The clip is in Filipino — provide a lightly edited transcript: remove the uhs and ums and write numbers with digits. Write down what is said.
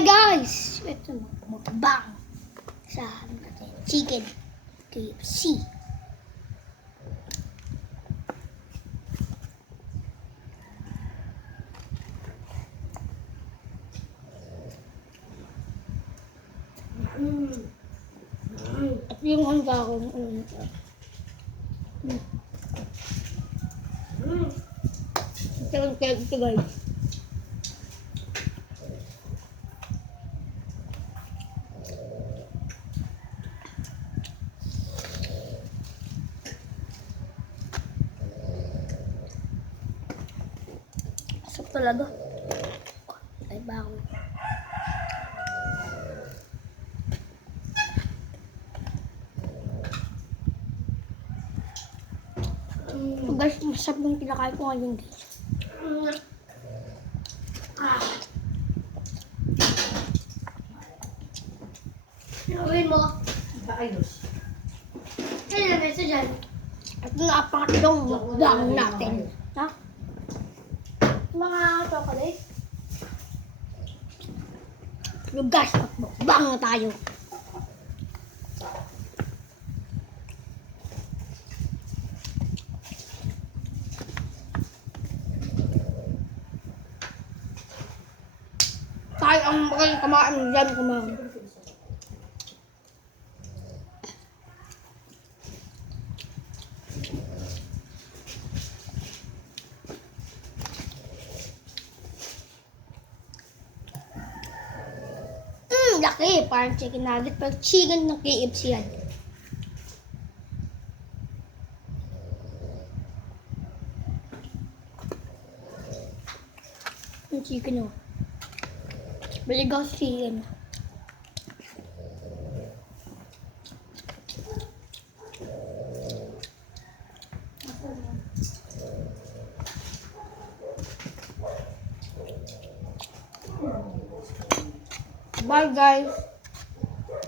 Hi guys! Ito mukbang sa natin. Chicken KFC. At yung handa ko ito guys. Asap talaga. Ay bako. Guys, masarap yung pinakain ko ngayon guys. Pinawin mo. Ayos. Ano na ito dyan? At napangatlong mukbang natin. Ha? Mga chocolate. Yung guys, mukbang na tayo. Tayo ang magaling kumain dyan kumain. Laki. Parang chicken nugget. Parang chicken ng KFC yan. Yung chicken o. Baligaw sa chicken. Bye guys.